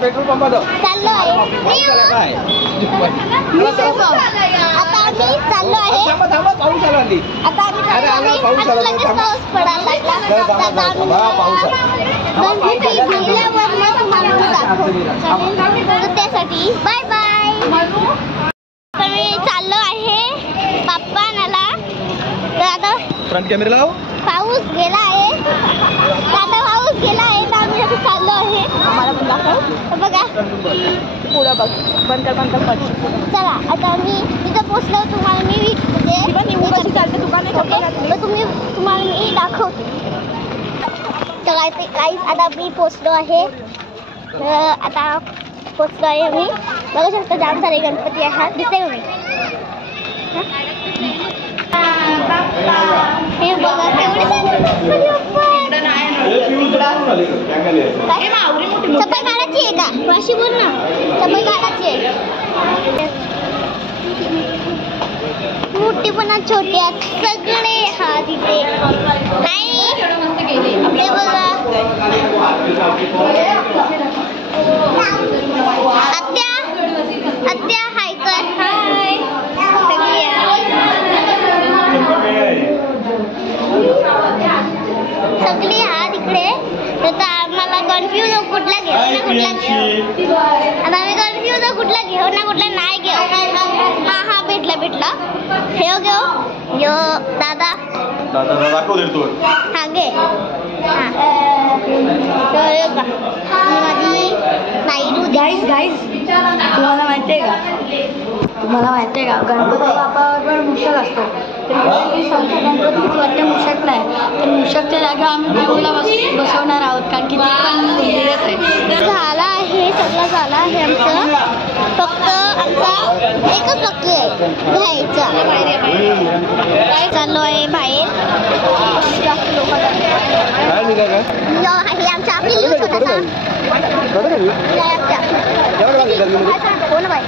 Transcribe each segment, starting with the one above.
Petrol pump चाललो आहे आता आम्ही चाललो आहे पाऊस आला आता आम्ही पाऊस पडायला त्यासाठी बाय बाय. मी चाललो आहे पप्पा नाला. तर आता फ्रंट कॅमेरा लाव. पाऊस गेला आहे आता पाऊस गेला आहे तर आम्ही आता चाललो आहे. आम्हाला पण दाखव बघा पुढं बघ बंद कर चला आता आम्ही तिथं पोचलो. तुम्हाला मी तुम्हाला मी दाखवते. तर काहीच आता मी पोचलो आहे. आता पोचलो आहे मी. बघू शकता जाम सारे गणपती आहेत दिसते मी. हे बघा केवढे चप्पल काढायची आहे का वाशी बोल ना. चप्पल काढायची आहे. मोठी पण छोटी आहेत सगळे हा तिथे ते बघा आत्या हाय कर हाय सगळी हात इकडे. तर आम्हाला कन्फ्यूज कुठला घेऊ ना कुठला घेऊ. आता आम्ही कन्फ्यूज कुठला घेऊ ना कुठला नाही घेऊ. हा भेटला हे घेऊ यो दादा दाखव दे तू. हा घे माझी नायडू. गाईस तुम्हाला माहिती आहे का गणपती बाप्पावर मूषक असतो. गणपती वाटते मूषक नाही तर मूषकच्या जागा आम्ही देऊला बसवणार आहोत कारण की ते पण मंदिरच आहे. झाला आहे सगळं झालं आहे आमचं. फक्त आमचा एकच बाकी आहे घ्यायचा. काय चाललो आहे बाहेर हे आमच्या आपली लिहून छोटासा हो ना बाई.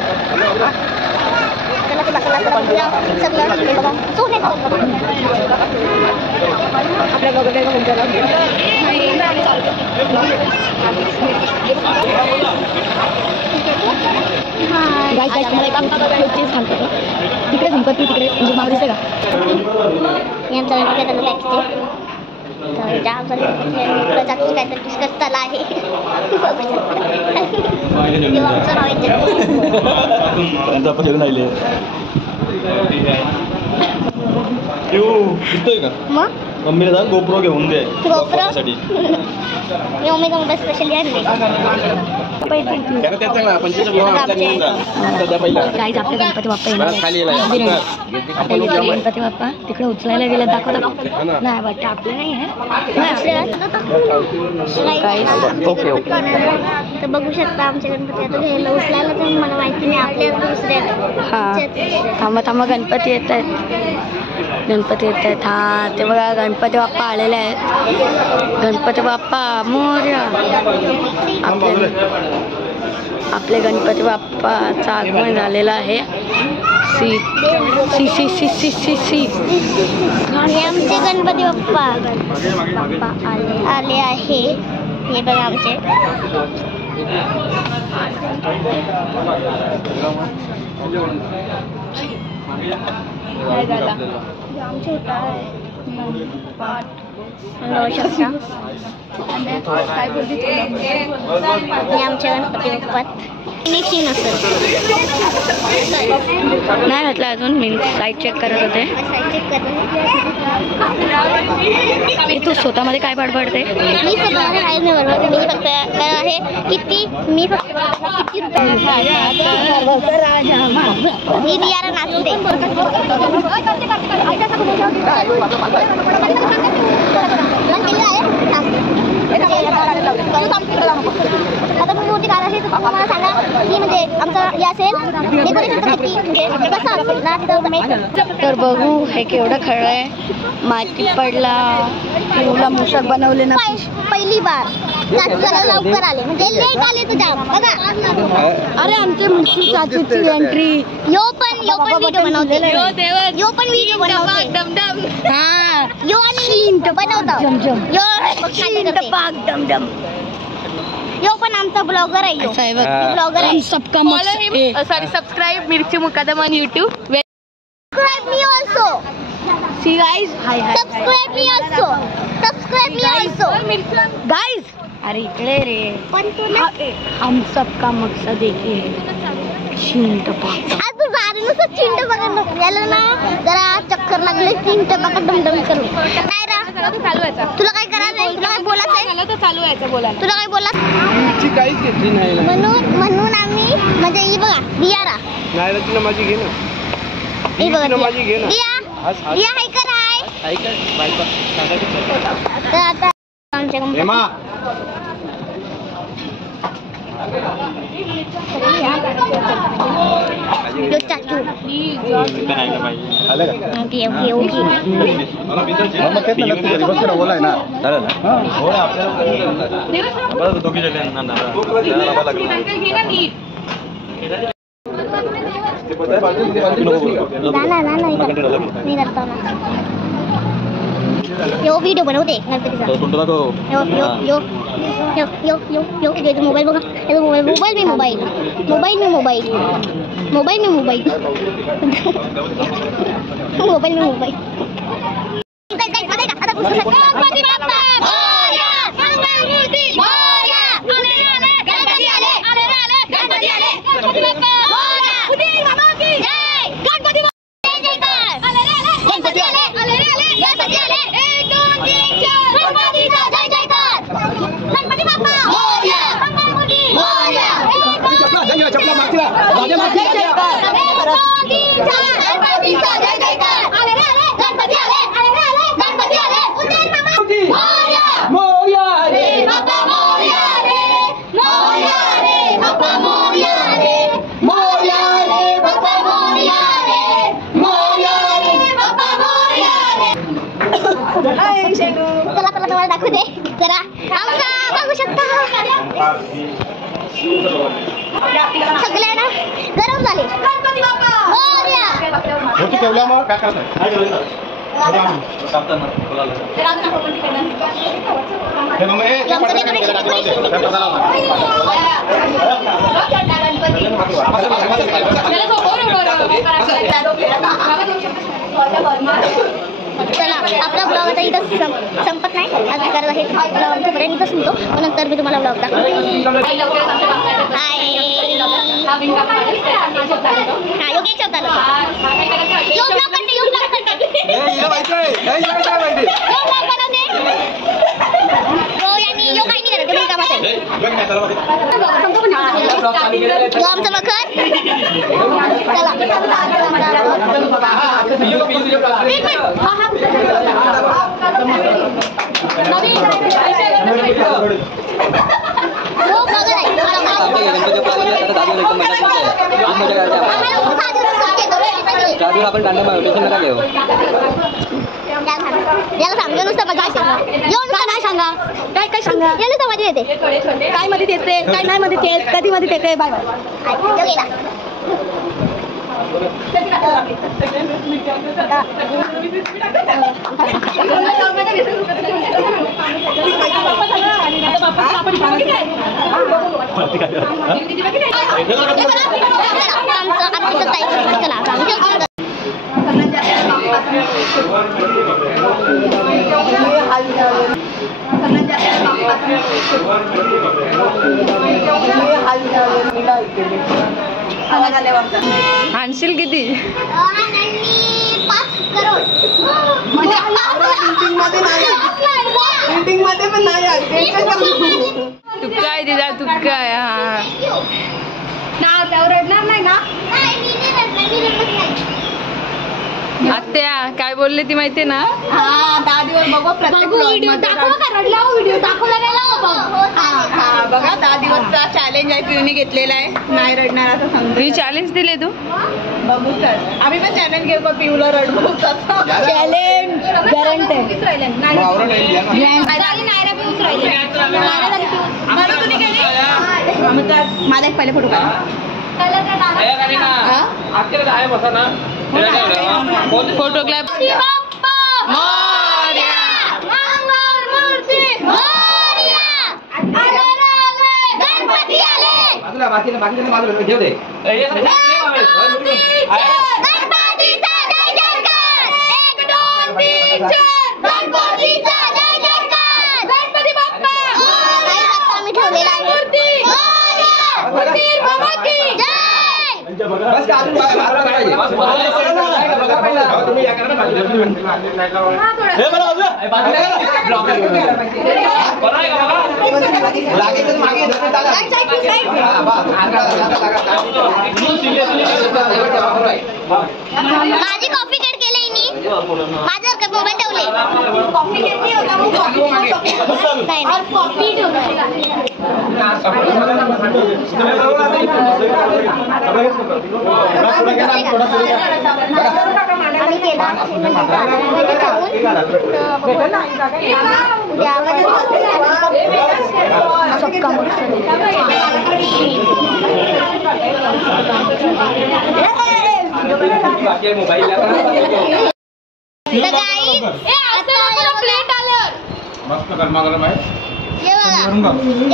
तिकडे गणपती तिकडे म्हणजे मावळीच का आमचा काहीतरी डिस्कस चालला आहे. मग मम्मीला जा गोप्रो घेऊन दे. गोप्रो मी मम्मीचा मोबाईल स्पेशली आणले. गाईज आपले गणपती बाप्पा गणपती बाप्पा तिकडे उचलायला गेलं दाखवता नाही वाटतं आपलं नाही आहे. तर बघू शकता आमच्या गणपती आता घ्यायला उचलायला तर मला माहिती नाही आपल्या दुसऱ्या. हा थांबा गणपती येत आहेत हा ते बघा गणपती बाप्पा आलेले आहेत. गणपती बाप्पा मोरया. आपले गणपती बाप्पाचं आगमन झालेलं आहे. सी आमचे गणपती बाप्पा आले आहे. हे बघा आमचे छोटा आहे. शकता आमच्या गणपती बाप्पात फिनिशिंग असेल नाही घातलं अजून. मी साईड चेक करत होते. तू स्वतःमध्ये काय बडबडते? मी स्वतःमध्ये काहीच नाही बडबडते. मी फक्त आहे किती मी फक्त किती रुपये मी यार नाचते. आता मी मोठी कार आहे तर मला सांगा की म्हणजे आमचं हे असेल तर बघू हे केवढं खरं आहे. माती पडला एवढा मूषक बनवले ना पहिली बार लवकर आले म्हणजे लेट आले तर जाम बघा. अरे आमचे मुख्य चाचीची एंट्री यो पण व्हिडिओ बनवते. यो पण व्हिडिओ बनवते. हा यो आणि बनवतो. यो पाक डम डम यो पण आमचा ब्लॉगर आहे यो. ब्लॉगर आहे. सबका sorry subscribe Mirchi Mukadam on YouTube. Subscribe me also. See guys. Hi hi. Subscribe me also. Subscribe me also. Guys. अरे इकडे रे. पण तू ना हम सबका मकसद एक ही है. चिंट पाक. आज तू नुसतं चिंट बघत याला ना जरा चक्कर लागले चिंट बघत डमडम करू. काय रा चालू व्हायचा. तुला काय करायचंय? तुला काय बोलायचंय? तर चालू व्हायचं बोलायला. तुला काय बोलायचं? काहीच घेतली नाही म्हणून आम्ही म्हणजे ही बघा दियारा नाही तिला माझी घे ना. ही बघा तिला माझी घे ना. दिया दिया हाय कराय. तर आता आमच्या हेमा यो चाचू ओके ओके ओके बोलाय ना चालेल ना दोघी जण मी करतो ना यो व्हिडिओ बनवते गणपतीचा. यो यो यो यो यो यो यो याचा मोबाईल बघा. याचा मोबाईल मोबाईल मी मोबाईल मोबाईल मी मोबाईल मोबाईल मी मोबाईल मोबाईल मी मोबाईल. चला चला तुम्हाला दाखवू दे जरा आमचा बघू शकता सगळे ना गरम झाले. होती ठेवल्यामुळे काय करताय चला आपला ब्लॉग आता इथं संपत नाही. आज करत आहे आमच्यापर्यंत इथं सुनतो नंतर मी तुम्हाला ब्लॉग दाखवतो. हाय हा योग्य चौथाला यो ब्लॉग करते यो ब्लॉग करते यो यांनी यो काही नाही करत ते कामाचं आहे. यो आमचं मखर. चला आपण दांडा नका घेऊ. याला सांग नुसतं बघायचं नाही सांगा काय काय सांगा या नुसतं मध्ये येते काय मध्ये देते काय नाही मध्ये देत कधी मध्ये देते. Bye bye. आणशील किती? 5 करोड. तू काय दिला तू काय ना त्यावर रडणार नाही ना. आत्या काय बोलले ती माहितीये ना. हा 10 दिवस बघू प्रत्येक व्हिडिओ दाखव का रडला व्हिडिओ दाखवला गेला हा बघा 10 दिवसचा चॅलेंज आहे पिऊने घेतलेला आहे. नाही रडणार असं सांगतो. तू चॅलेंज दिले तू बघू सर आम्ही पण चॅलेंज घेऊ का पिऊला रडवू चॅलेंज गॅरंट आहे. माझा एक पहिले फोटो काढ. Photo clap. बाकी बाजूला ठेव दे. गणपतीचा जय जयकार. 1 2 3 4 गणपतीचा जय जयकार. गणपती बाप्पा आम्ही ठेवलेला आहे. मूर्ती बाबा की जय. बस का अजून बघा पाहिजे. तुम्ही या करा ना बाजूला. हे बरं अजून लागेल तर मागे धरून टाका. माझी कॉफी कट केली नी. माझा मोबाईल ठेवले. कॉफी घेतली होता मग कॉफी ठेवली. आम्ही केला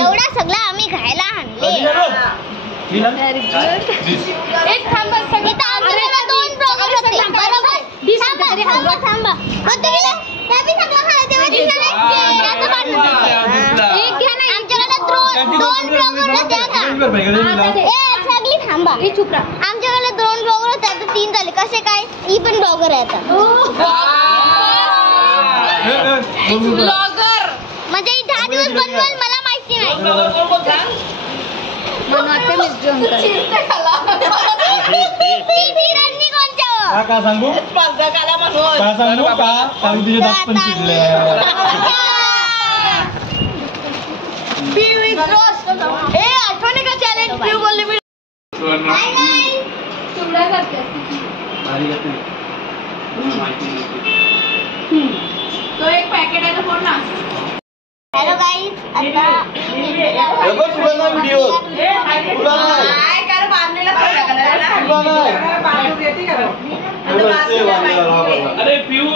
एवढा सगळा आम्ही खायला आणले. एक थांबा संगीता आमच्याकडे 2 प्रोग्राम होते बरोबर. थांबा कोणते गेले ते बी सगळं खायला तेव्हा दिसणार याचं पाणी एक घ्या ना. आमच्याकडे 2 प्रोग्राम होते का ए सगळी थांबा ही चुप राहा. आमच्याकडे 2 ब्लॉगर होते आता 3 झाले. कसे काय ही पण ब्लॉगर आहे आता. ब्लॉगर म्हणजे 10 दिवस बनवाल मला माहिती नाही. मनवाते मिसळून कर का सांगू का तुझे दात पण चिडले. आठवणे का चॅलेंज पिऊ बोलले मी तो एक पॅकेट आहे तो फोन ना. हॅलो गाईज आता व्हिडिओ अरे पिऊ